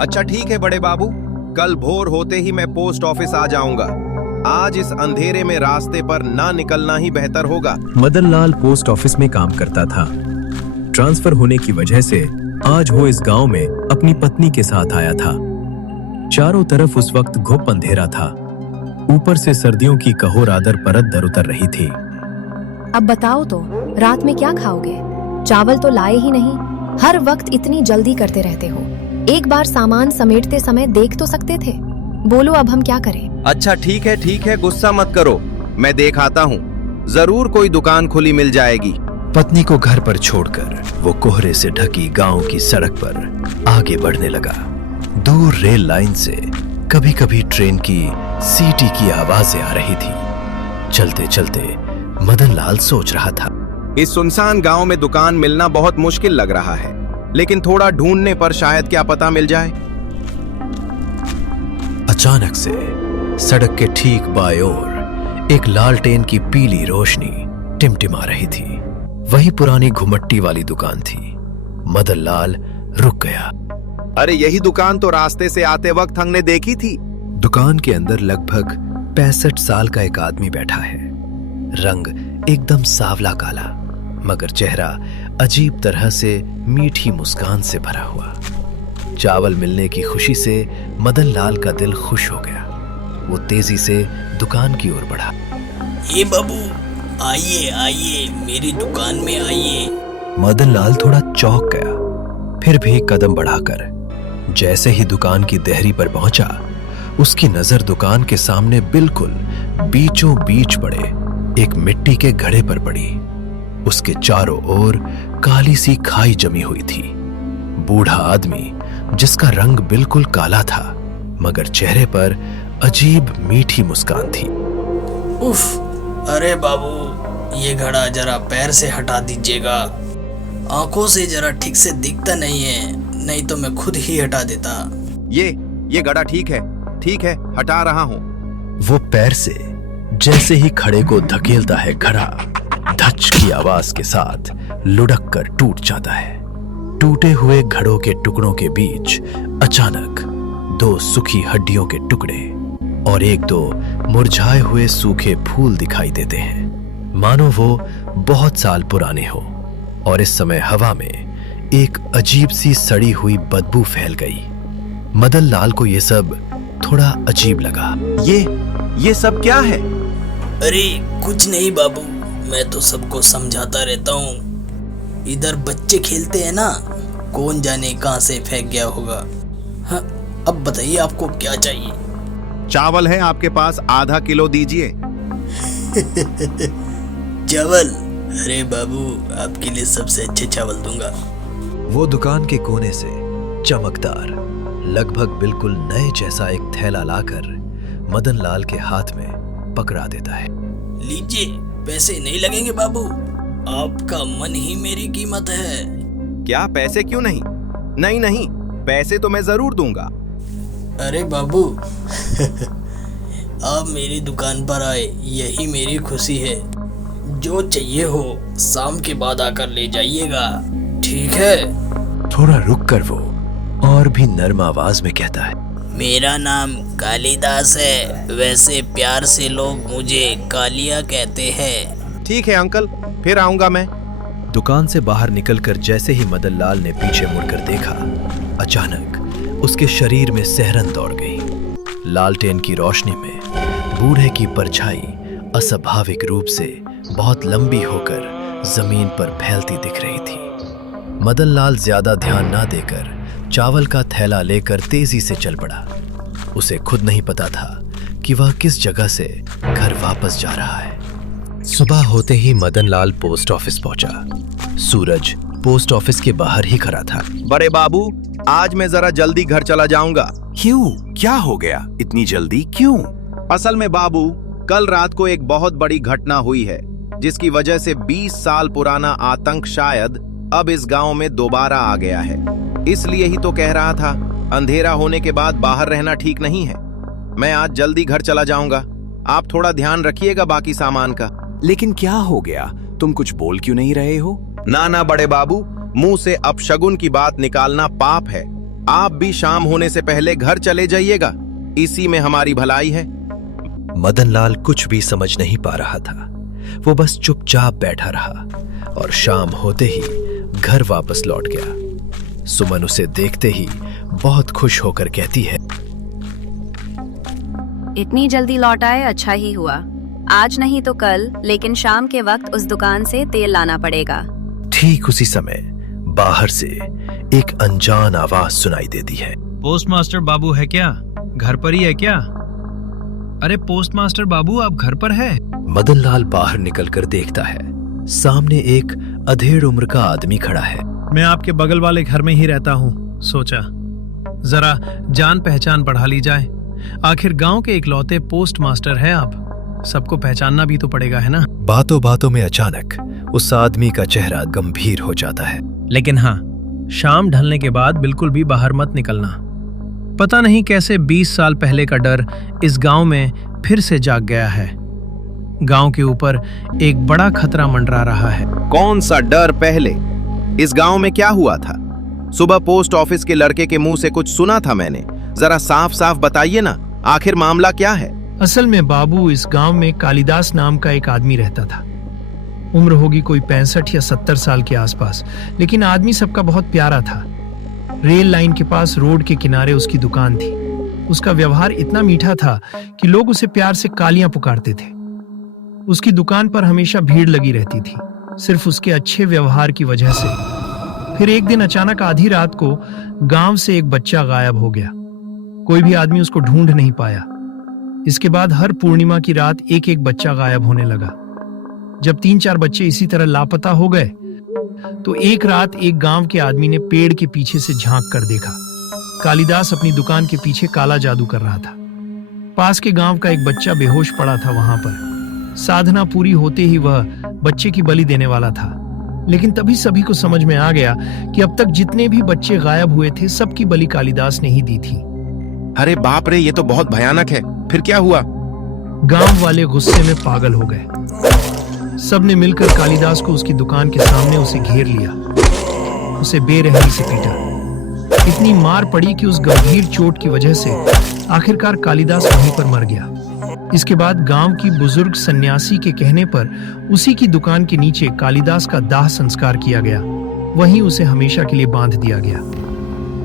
अच्छा ठीक है बड़े बाबू, कल भोर होते ही मैं पोस्ट ऑफिस आ जाऊंगा। आज इस अंधेरे में रास्ते पर ना निकलना ही बेहतर होगा। मदन लाल पोस्ट ऑफिस में काम करता था। ट्रांसफर होने की वजह से आज वो इस गांव में अपनी पत्नी के साथ आया था। चारों तरफ उस वक्त घुप अंधेरा था। ऊपर से सर्दियों की कहोर आदर परत दर उतर रही थी। अब बताओ तो, रात में क्या खाओगे? चावल तो लाए ही नहीं। हर वक्त इतनी जल्दी करते रहते हो। एक बार सामान समेटते समय देख तो सकते थे। बोलो अब हम क्या करें? अच्छा ठीक है, गुस्सा मत करो, मैं देख आता हूँ। जरूर कोई दुकान खुली मिल जाएगी। पत्नी को घर पर छोड़कर वो कोहरे से ढकी गांव की सड़क पर आगे बढ़ने लगा। दूर रेल लाइन से कभी कभी ट्रेन की सीटी की आवाजें आ रही थी। चलते चलते मदन लाल सोच रहा था, इस सुनसान गांव में दुकान मिलना बहुत मुश्किल लग रहा है, लेकिन थोड़ा ढूंढने पर शायद क्या पता मिल जाए। अचानक से सड़क के ठीक बाएं ओर एक लालटेन की पीली रोशनी टिमटिमा रही थी। वही पुरानी घुमट्टी वाली दुकान थी। मदन लाल रुक गया। अरे यही दुकान तो रास्ते से आते वक्त हमने देखी थी। दुकान के अंदर लगभग 65 साल का एक आदमी बैठा है। रंग एकदम सावला काला, मगर चेहरा अजीब तरह से मीठी मुस्कान से भरा हुआ। चावल मिलने की खुशी से मदन लाल का दिल खुश हो गया। वो तेजी से दुकान की ओर बढ़ा। ये बाबू, आइए आइए, मेरी दुकान में आइए। मदन लाल थोड़ा चौंक गया, फिर भी कदम बढ़ाकर जैसे ही दुकान की देहरी पर पहुंचा, उसकी नजर दुकान के सामने बिल्कुल बीचों बीच पड़े एक मिट्टी के घड़े पर पड़ी। उसके चारों ओर काली सी खाई जमी हुई थी। बूढ़ा आदमी जिसका रंग बिल्कुल काला था, मगर चेहरे पर अजीब मीठी मुस्कान थी। उफ, अरे बाबू, ये घड़ा जरा पैर से हटा दीजिएगा। आंखों से जरा ठीक से दिखता नहीं है, नहीं तो मैं खुद ही हटा देता। ये घड़ा ठीक है, हटा रहा हूँ। वो पैर से जैसे ही खड़े को धकेलता है, घड़ा धच की आवाज के साथ लुढ़क कर टूट जाता है। टूटे हुए घड़ों के टुकड़ों के बीच अचानक 2 सूखी हड्डियों के टुकड़े और 1-2 मुरझाए हुए सूखे फूल दिखाई देते हैं, मानो वो बहुत साल पुराने हो। और इस समय हवा में एक अजीब सी सड़ी हुई बदबू फैल गई। मदन लाल को यह सब थोड़ा अजीब लगा। ये सब क्या है? अरे कुछ नहीं बाबू, मैं तो सबको समझाता रहता हूँ। इधर बच्चे खेलते हैं ना, कौन जाने कहां से फेंक गया होगा। हाँ, अब बताइए आपको क्या चाहिए? चावल है आपके पास, आधा किलो दीजिए। चावल? अरे बाबू, आपके लिए सबसे अच्छे चावल दूंगा। वो दुकान के कोने से चमकदार, लगभग बिल्कुल नए जैसा एक थैला लाकर मदन लाल के हाथ में पकड़ा देता है। लीजिए, पैसे नहीं लगेंगे बाबू, आपका मन ही मेरी कीमत है। क्या पैसे क्यों नहीं? नहीं, पैसे तो मैं जरूर दूंगा। अरे बाबू, आप मेरी दुकान पर आए, यही मेरी खुशी है। जो चाहिए हो शाम के बाद आकर ले जाइएगा, ठीक है? थोड़ा रुक कर वो और भी नर्म आवाज में कहता है, मेरा नाम कालिदास है, वैसे प्यार से लोग मुझे कालिया कहते हैं। ठीक है अंकल, फिर आऊंगा मैं। दुकान से बाहर निकलकर जैसे ही मदन लाल ने पीछे मुड़कर देखा, अचानक उसके शरीर में सिहरन दौड़ गई। लालटेन की रोशनी में बूढ़े की परछाई अस्वाभाविक रूप से बहुत लंबी होकर जमीन पर फैलती दिख रही थी। मदन लाल ज्यादा ध्यान ना देकर चावल का थैला लेकर तेजी से चल पड़ा। उसे खुद नहीं पता था कि वह किस जगह से घर वापस जा रहा है। सुबह होते ही मदन लाल पोस्ट ऑफिस पहुंचा। सूरज पोस्ट ऑफिस के बाहर ही खड़ा था। बड़े बाबू, आज मैं जरा जल्दी घर चला जाऊंगा। क्यों? क्या हो गया? इतनी जल्दी क्यों? असल में बाबू, कल रात को एक बहुत बड़ी घटना हुई है, जिसकी वजह से 20 साल पुराना आतंक शायद अब इस गांव में दोबारा आ गया है। इसलिए ही तो कह रहा था, अंधेरा होने के बाद बाहर रहना ठीक नहीं है। मैं आज जल्दी घर चला जाऊंगा। आप थोड़ा ध्यान रखिएगा बाकी सामान का। लेकिन क्या हो गया? तुम कुछ बोल क्यों नहीं रहे हो? ना बड़े बाबू, मुंह से अपशगुन की बात निकालना पाप है। आप भी शाम होने से पहले घर चले जाइएगा, इसी में हमारी भलाई है। मदनलाल कुछ भी समझ नहीं पा रहा था। वो बस चुपचाप बैठा रहा और शाम होते ही घर वापस लौट गया। सुमन उसे देखते ही बहुत खुश होकर कहती है, इतनी जल्दी लौट आए, अच्छा ही हुआ। आज नहीं तो कल, लेकिन शाम के वक्त उस दुकान से तेल लाना पड़ेगा। ठीक उसी समय बाहर से एक अनजान आवाज सुनाई देती है। पोस्टमास्टर बाबू है क्या? घर पर ही है क्या? अरे पोस्टमास्टर बाबू, आप घर पर है? मदनलाल बाहर निकलकर देखता है, सामने एक अधेड़ उम्र का आदमी खड़ा है। मैं आपके बगल वाले घर में ही रहता हूँ, सोचा जरा जान पहचान बढ़ा ली जाए। आखिर गांव के इकलौते पोस्ट मास्टर हैं आप, सबको पहचानना भी तो पड़ेगा, है ना? बातों बातों में अचानक उस आदमी का चेहरा गंभीर हो जाता है। लेकिन हाँ, शाम ढलने के बाद बिल्कुल भी बाहर मत निकलना। पता नहीं कैसे 20 साल पहले का डर इस गांव में फिर से जाग गया है। गांव के ऊपर एक बड़ा खतरा मंडरा रहा है। कौन सा डर? पहले इस गांव में क्या हुआ था? सुबह पोस्ट ऑफिस के लड़के के मुंह से कुछ सुना था मैंने, जरा साफ साफ बताइए ना, आखिर मामला क्या है? असल में बाबू, इस गांव में कालिदास नाम का एक आदमी रहता था। उम्र होगी कोई 65 या 70 साल के आसपास, लेकिन आदमी सबका बहुत प्यारा था। रेल लाइन के पास रोड के किनारे उसकी दुकान थी। उसका व्यवहार इतना मीठा था कि लोग उसे प्यार से कालियां पुकारते थे। उसकी दुकान पर हमेशा भीड़ लगी रहती थी, सिर्फ उसके अच्छे व्यवहार की वजह से। फिर एक दिन अचानक आधी रात को गांव से एक बच्चा गायब हो गया। कोई भी आदमी उसको ढूंढ नहीं पाया। इसके बाद हर पूर्णिमा की रात एक एक बच्चा गायब होने लगा। जब 3-4 बच्चे इसी तरह लापता हो गए तो एक रात एक गांव के आदमी ने पेड़ के पीछे से झांक कर देखा। कालिदास अपनी दुकान के पीछे काला जादू कर रहा था। पास के गांव का एक बच्चा बेहोश पड़ा था वहां पर। साधना पूरी होते ही वह बच्चे की बलि देने वाला था। लेकिन तभी सभी को समझ में आ गया कि अब तक जितने भी बच्चे गायब हुए थे, सबकी बलि कालिदास ने ही दी थी। अरे बाप रे, ये तो बहुत भयानक है। फिर क्या हुआ? गांव वाले गुस्से में पागल हो गए। सबने मिलकर कालिदास को उसकी दुकान के सामने उसे घेर लिया, उसे बेरहमी से पीटा। इतनी मार पड़ी कि उस गंभीर चोट की वजह से आखिरकार कालिदास वहीं पर मर गया। इसके बाद गांव की बुजुर्ग सन्यासी के कहने पर उसी की दुकान के नीचे कालिदास का दाह संस्कार किया गया। वहीं उसे हमेशा के लिए बांध दिया गया।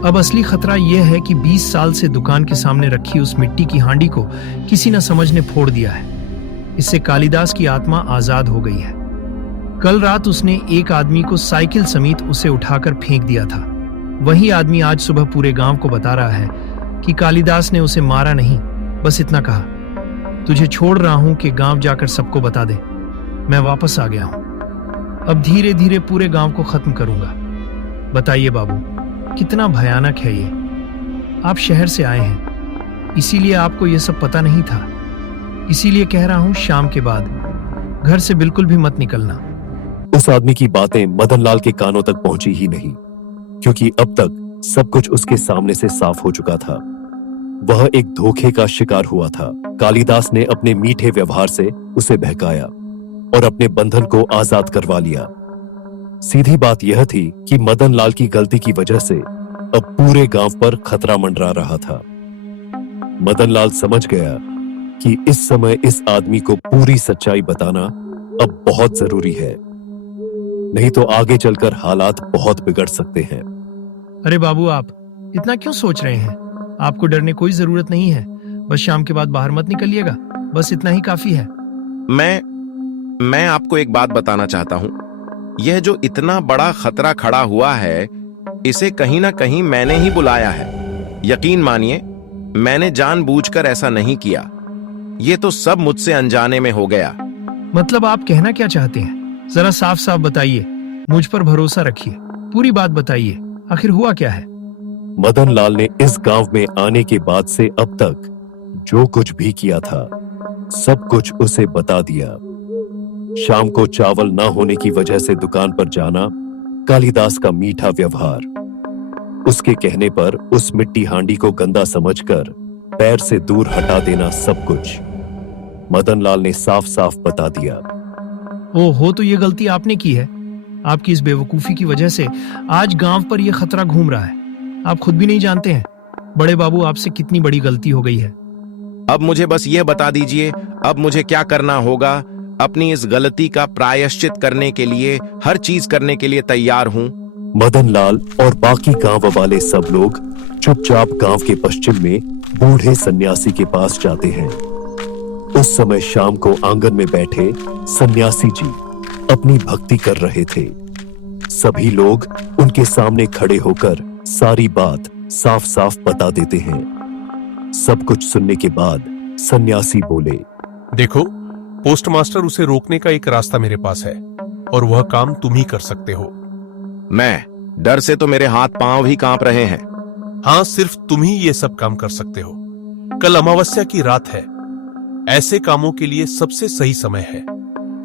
अब असली खतरा यह है कि 20 साल से दुकान के सामने रखी उस मिट्टी की हांडी को किसी न समझ ने फोड़ दिया है। इससे कालिदास की आत्मा आजाद हो गई है। कल रात उसने एक आदमी को साइकिल समेत उसे उठाकर फेंक दिया था। वही आदमी आज सुबह पूरे गांव को बता रहा है कि कालिदास ने उसे मारा नहीं, बस इतना कहा, तुझे छोड़ रहा हूं कि गांव जाकर सबको बता दे, मैं वापस आ गया हूं। अब धीरे धीरे पूरे गांव को खत्म करूंगा। बताइए बाबू, कितना भयानक है ये। आप शहर से आए हैं, इसीलिए आपको ये सब पता नहीं था। इसीलिए कह रहा हूं, शाम के बाद घर से बिल्कुल भी मत निकलना। उस आदमी की बातें मदनलाल के कानों तक पहुंची ही नहीं, क्योंकि अब तक सब कुछ उसके सामने से साफ हो चुका था। वह एक धोखे का शिकार हुआ था। कालिदास ने अपने मीठे व्यवहार से उसे बहकाया और अपने बंधन को आजाद करवा लिया। सीधी बात यह थी कि मदनलाल की गलती की वजह से अब पूरे गांव पर खतरा मंडरा रहा था। मदनलाल समझ गया कि इस समय इस आदमी को पूरी सच्चाई बताना अब बहुत जरूरी है, नहीं तो आगे चलकर हालात बहुत बिगड़ सकते हैं। अरे बाबू, आप इतना क्यों सोच रहे हैं? आपको डरने कोई जरूरत नहीं है। बस शाम के बाद बाहर मत निकलिएगा, बस इतना ही काफी है। मैं आपको एक बात बताना चाहता हूं। यह जो इतना बड़ा खतरा खड़ा हुआ है, इसे कहीं ना कहीं मैंने ही बुलाया है। यकीन मानिए, मैंने जानबूझकर ऐसा नहीं किया। ये तो सब मुझसे अनजाने में हो गया। मतलब आप कहना क्या चाहते हैं? जरा साफ साफ बताइए, मुझ पर भरोसा रखिए, पूरी बात बताइए, आखिर हुआ क्या है? मदनलाल ने इस गांव में आने के बाद से अब तक जो कुछ भी किया था, सब कुछ उसे बता दिया। शाम को चावल ना होने की वजह से दुकान पर जाना, कालिदास का मीठा व्यवहार, उसके कहने पर उस मिट्टी हांडी को गंदा समझकर पैर से दूर हटा देना, सब कुछ मदनलाल ने साफ साफ बता दिया। ओहो, तो ये गलती आपने की है। आपकी इस बेवकूफी की वजह से आज गांव पर यह खतरा घूम रहा है। आप खुद भी नहीं जानते हैं बड़े बाबू आपसे कितनी बड़ी गलती हो गई है। अब मुझे बस यह बता दीजिए, अब मुझे क्या करना होगा? अपनी इस गलती का प्रायश्चित करने के लिए हर चीज करने के लिए तैयार हूँ। मदनलाल और बाकी गांव वाले सब लोग चुपचाप गांव के पश्चिम में बूढ़े सन्यासी के पास जाते हैं। उस समय शाम को आंगन में बैठे सन्यासी जी अपनी भक्ति कर रहे थे। सभी लोग उनके सामने खड़े होकर सारी बात साफ साफ बता देते हैं। सब कुछ सुनने के बाद सन्यासी बोले, देखो, पोस्टमास्टर उसे रोकने का एक रास्ता मेरे पास है और वह काम तुम ही कर सकते हो। मैं डर से तो मेरे हाथ पांव ही कांप रहे हैं। हाँ, सिर्फ तुम ही ये सब काम कर सकते हो। कल अमावस्या की रात है। ऐसे कामों के लिए सबसे सही समय है।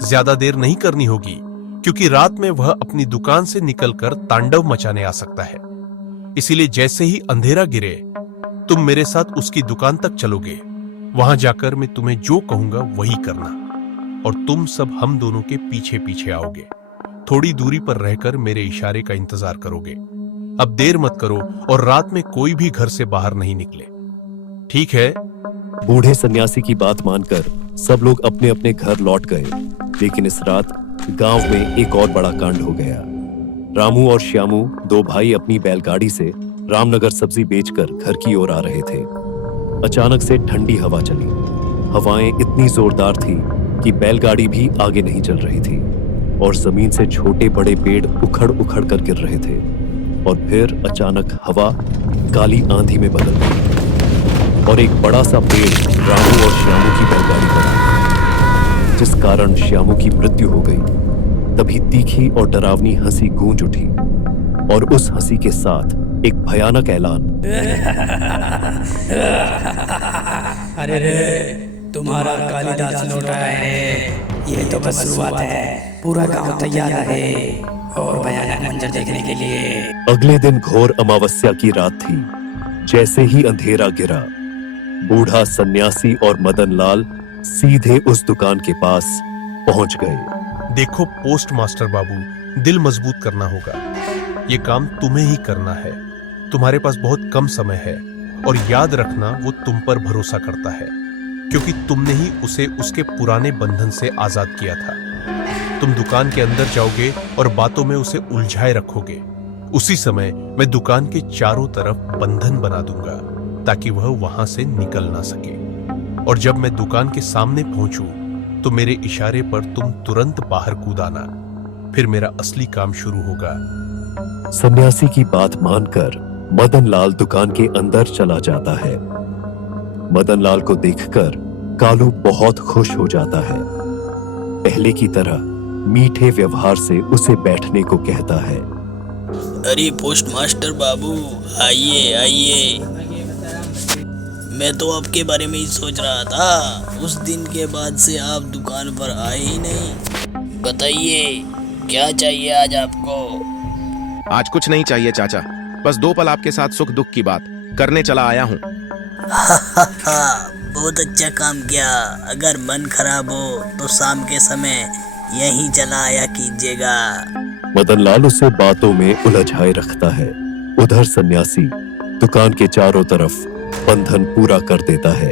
ज्यादा देर नहीं करनी होगी क्योंकि रात में वह अपनी दुकान से निकलकर तांडव मचाने आ सकता है। इसीलिए जैसे ही अंधेरा गिरे तुम मेरे साथ उसकी दुकान तक चलोगे। वहां जाकर मैं तुम्हें जो कहूंगा वही करना और तुम सब हम दोनों के पीछे पीछे आओगे। थोड़ी दूरी पर रहकर मेरे इशारे का इंतजार करोगे। अब देर मत करो और रात में कोई भी घर से बाहर नहीं निकले, ठीक है? बूढ़े सन्यासी की बात मानकर सब लोग अपने अपने घर लौट गए। लेकिन इस रात गांव में एक और बड़ा कांड हो गया। रामू और श्यामू, दो भाई, अपनी बैलगाड़ी से रामनगर सब्जी बेचकर घर की ओर आ रहे थे। अचानक से ठंडी हवा चली। हवाएं इतनी जोरदार थी कि बैलगाड़ी भी आगे नहीं चल रही थी और जमीन से छोटे बड़े पेड़ उखड़ उखड़ कर गिर रहे थे। और फिर अचानक हवा काली आंधी में बदल गई और एक बड़ा सा पेड़ रामू और श्यामू की बैलगाड़ी पर आ गया, जिस कारण श्यामू की मृत्यु हो गई। तभी तीखी और डरावनी हंसी गूंज उठी और उस हंसी के साथ एक भयानक ऐलान, अरे रे, तुम्हारा कालिदास लौट आया है। ये तो बस शुरुआत है। पूरा गांव तैयार है और भयानक मंजर देखने के लिए। अगले दिन घोर अमावस्या की रात थी। जैसे ही अंधेरा गिरा, बूढ़ा सन्यासी और मदनलाल सीधे उस दुकान के पास पहुंच गए। देखो पोस्टमास्टर बाबू, दिल मजबूत करना होगा। ये काम तुम्हें ही करना है। तुम्हारे पास बहुत कम समय है और याद रखना वो तुम पर भरोसा करता है क्योंकि तुमने ही उसे उसके पुराने बंधन से आजाद किया था। तुम दुकान के अंदर जाओगे और बातों में उसे उलझाए रखोगे। उसी समय मैं दुकान के चारों तरफ बंधन बना दूंगा ताकि वह वहां से निकल ना सके। और जब मैं दुकान के सामने पहुंचूं तो मेरे इशारे पर तुम तुरंत बाहर कूद आना। फिर मेरा असली काम शुरू होगा। सन्यासी की बात मानकर मदनलाल दुकान के अंदर चला जाता है। मदनलाल को देखकर कालू बहुत खुश हो जाता है। पहले की तरह मीठे व्यवहार से उसे बैठने को कहता है। अरे पोस्टमास्टर बाबू, आइए आइए। मैं तो आपके बारे में ही सोच रहा था। उस दिन के बाद से आप दुकान पर आए ही नहीं। बताइए क्या चाहिए आज आपको? आज कुछ नहीं चाहिए चाचा, बस 2 पल आपके साथ सुख दुख की बात करने चला आया हूँ। बहुत अच्छा काम किया। अगर मन खराब हो तो शाम के समय यहीं चला आया कीजिएगा। मदनलाल उसे बातों में उलझाए रखता है। उधर सन्यासी दुकान के चारों तरफ बंधन पूरा कर देता है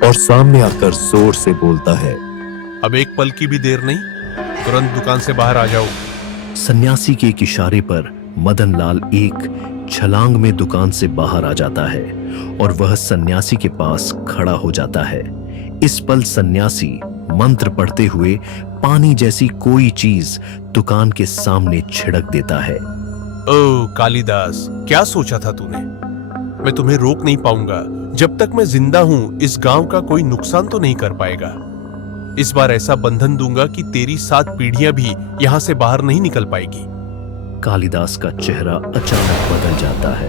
और सामने आकर जोर से बोलता है, अब एक पल की भी देर नहीं, तुरंत दुकान से बाहर आ जाओ। सन्यासी के एक इशारे पर मदनलाल एक छलांग में दुकान से बाहर आ जाता है और वह सन्यासी के पास खड़ा हो जाता है। इस पल सन्यासी मंत्र पढ़ते हुए पानी जैसी कोई चीज दुकान के सामने छिड़क देता है। ओ कालिदास, क्या सोचा था तूने? मैं तुम्हें रोक नहीं पाऊंगा। जब तक मैं जिंदा हूं इस गांव का कोई नुकसान तो नहीं कर पाएगा। इस बार ऐसा बंधन दूंगा कि तेरी 7 पीढ़ियां भी यहां से बाहर नहीं निकल पाएगी। कालिदास का चेहरा अचानक बदल जाता है।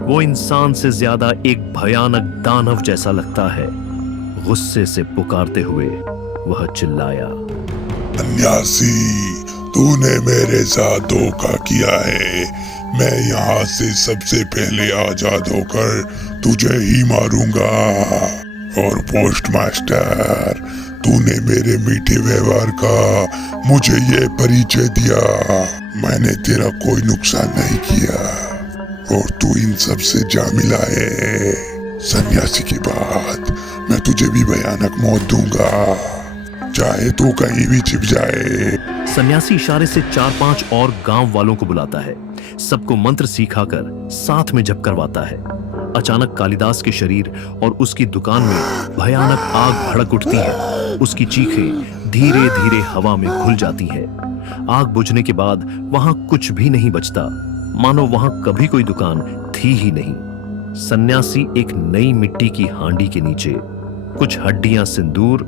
वो इंसान से ज्यादा एक भयानक दानव जैसा लगता है। गुस्से से पुकारते हुए वह चिल्लाया, सन्यासी, तूने मेरे साथ धोखा किया है। मैं यहाँ से सबसे पहले आजाद होकर तुझे ही मारूंगा। और पोस्टमास्टर, तूने मेरे मीठे व्यवहार का मुझे ये परिचय दिया। मैंने तेरा कोई नुकसान नहीं किया। और तू इन सब से जा मिला है। सन्यासी की बात, मैं तुझे भी भयानक मौत दूंगा, चाहे तू कहीं भी छिप जाए। सन्यासी इशारे से 4-5 और गांव वालों को बुलाता है, सबको मंत्र सिखाकर साथ में जप करवाता है। अचानक कालिदास के शरीर और उसकी दुकान में भयानक आग भड़क उठती है। उसकी चीखें धीरे धीरे हवा में घुल जाती है। आग बुझने के बाद वहां कुछ भी नहीं बचता, मानो वहां कभी कोई दुकान थी ही नहीं। सन्यासी एक नई मिट्टी की हांडी के नीचे कुछ हड्डियां, सिंदूर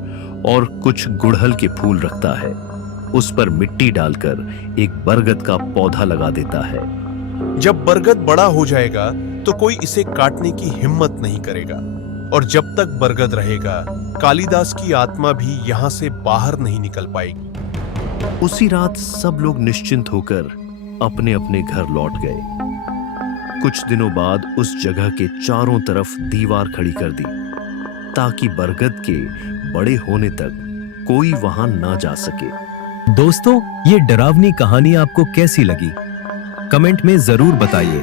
और कुछ गुड़हल के फूल रखता है। उस पर मिट्टी डालकर एक बरगद का पौधा लगा देता है। जब बरगद बड़ा हो जाएगा तो कोई इसे काटने की हिम्मत नहीं करेगा, और जब तक बरगद रहेगा कालिदास की आत्मा भी यहां से बाहर नहीं निकल पाएगी। उसी रात सब लोग निश्चिंत होकर अपने अपने घर लौट गए। कुछ दिनों बाद उस जगह के चारों तरफ दीवार खड़ी कर दी, ताकि बरगद के बड़े होने तक कोई वहां ना जा सके। दोस्तों, ये डरावनी कहानी आपको कैसी लगी? कमेंट में जरूर बताइए।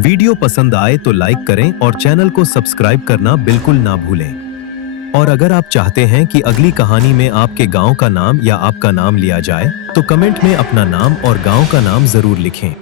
वीडियो पसंद आए तो लाइक करें और चैनल को सब्सक्राइब करना बिल्कुल ना भूलें। और अगर आप चाहते हैं कि अगली कहानी में आपके गांव का नाम या आपका नाम लिया जाए, तो कमेंट में अपना नाम और गांव का नाम जरूर लिखें।